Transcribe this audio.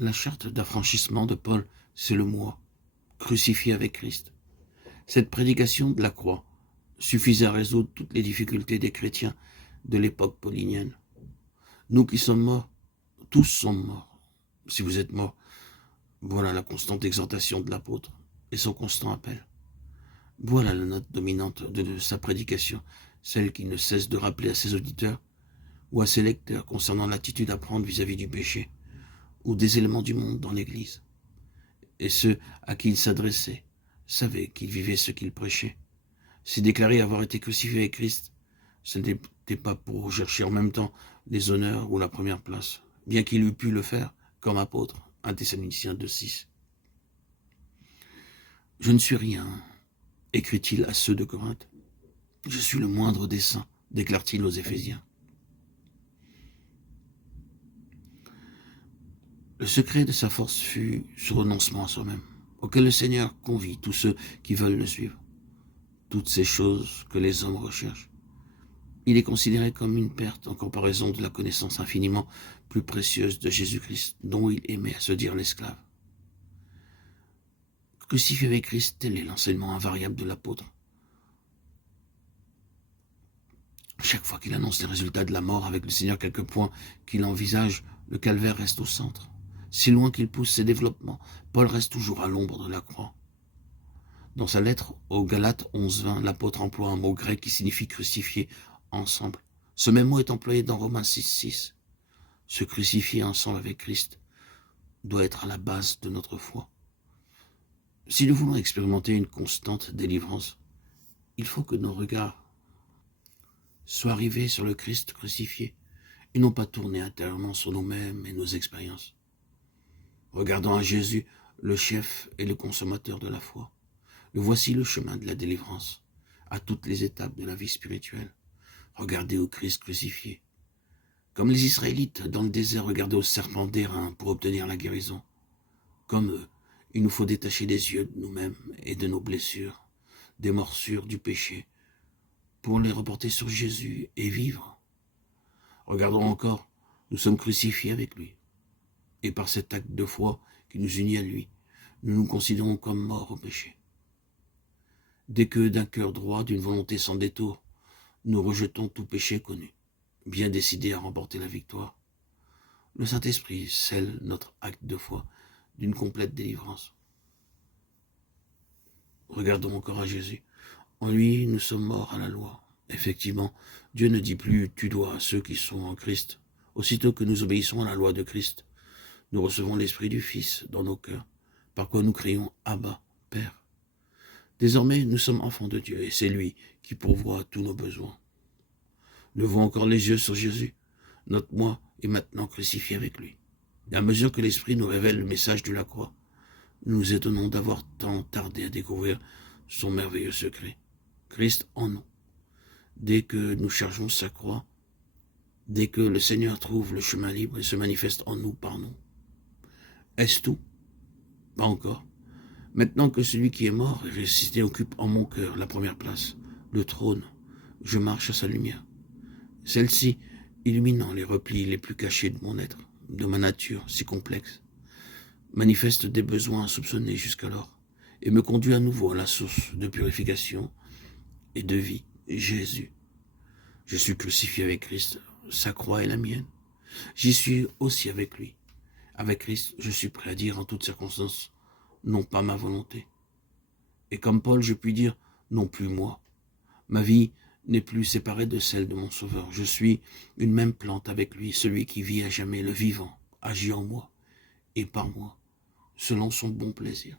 La charte d'affranchissement de Paul, c'est le moi, crucifié avec Christ. Cette prédication de la croix suffisait à résoudre toutes les difficultés des chrétiens de l'époque paulinienne. Nous qui sommes morts, tous sommes morts. Si vous êtes morts, voilà la constante exhortation de l'apôtre et son constant appel. Voilà la note dominante de sa prédication, celle qui ne cesse de rappeler à ses auditeurs ou à ses lecteurs concernant l'attitude à prendre vis-à-vis du péché ou des éléments du monde dans l'Église. Et ceux à qui il s'adressait savaient qu'il vivait ce qu'il prêchait. Si déclarer avoir été crucifié avec Christ, ce n'était pas pour rechercher en même temps les honneurs ou la première place, bien qu'il eût pu le faire comme apôtre, 1 Thessaloniciens 2,6. Je ne suis rien, écrit-il à ceux de Corinthe. Je suis le moindre des saints, déclare-t-il aux Éphésiens. Le secret de sa force fut ce renoncement à soi-même, auquel le Seigneur convie tous ceux qui veulent le suivre. Toutes ces choses que les hommes recherchent. Il est considéré comme une perte en comparaison de la connaissance infiniment plus précieuse de Jésus-Christ, dont il aimait à se dire l'esclave. Crucifié avec Christ, tel est l'enseignement invariable de l'apôtre. Chaque fois qu'il annonce les résultats de la mort avec le Seigneur quelque point qu'il envisage, le calvaire reste au centre. Si loin qu'il pousse ses développements, Paul reste toujours à l'ombre de la croix. Dans sa lettre aux Galates 11:20, l'apôtre emploie un mot grec qui signifie crucifier ensemble. Ce même mot est employé dans Romains 6:6. Se crucifier ensemble avec Christ doit être à la base de notre foi. Si nous voulons expérimenter une constante délivrance, il faut que nos regards soient rivés sur le Christ crucifié et non pas tournés intérieurement sur nous-mêmes et nos expériences. Regardons à Jésus, le chef et le consommateur de la foi. Le voici le chemin de la délivrance, à toutes les étapes de la vie spirituelle. Regardez au Christ crucifié. Comme les Israélites dans le désert regardaient au serpent d'airain pour obtenir la guérison. Comme eux, il nous faut détacher les yeux de nous-mêmes et de nos blessures, des morsures du péché, pour les reporter sur Jésus et vivre. Regardons encore, nous sommes crucifiés avec lui. Et par cet acte de foi qui nous unit à lui, nous nous considérons comme morts au péché. Dès que d'un cœur droit, d'une volonté sans détour, nous rejetons tout péché connu, bien décidés à remporter la victoire, le Saint-Esprit scelle notre acte de foi d'une complète délivrance. Regardons encore à Jésus. En lui, nous sommes morts à la loi. Effectivement, Dieu ne dit plus « tu dois » à ceux qui sont en Christ. Aussitôt que nous obéissons à la loi de Christ, nous recevons l'Esprit du Fils dans nos cœurs, par quoi nous crions « Abba, Père ». Désormais, nous sommes enfants de Dieu et c'est lui qui pourvoit tous nos besoins. Levons encore les yeux sur Jésus. Notre moi est maintenant crucifié avec lui. Et à mesure que l'Esprit nous révèle le message de la croix, nous nous étonnons d'avoir tant tardé à découvrir son merveilleux secret. Christ en nous. Dès que nous chargeons sa croix, dès que le Seigneur trouve le chemin libre et se manifeste en nous par nous. Est-ce tout? Pas encore. Maintenant que celui qui est mort et ressuscité occupe en mon cœur la première place, le trône, je marche à sa lumière. Celle-ci illuminant les replis les plus cachés de mon être, de ma nature si complexe, manifeste des besoins insoupçonnés jusqu'alors et me conduit à nouveau à la source de purification et de vie, Jésus. Je suis crucifié avec Christ, sa croix est la mienne. J'y suis aussi avec lui. Avec Christ, je suis prêt à dire en toutes circonstances, non pas ma volonté. Et comme Paul, je puis dire, non plus moi. Ma vie n'est plus séparée de celle de mon Sauveur. Je suis une même plante avec lui, celui qui vit à jamais, le vivant, agit en moi et par moi, selon son bon plaisir.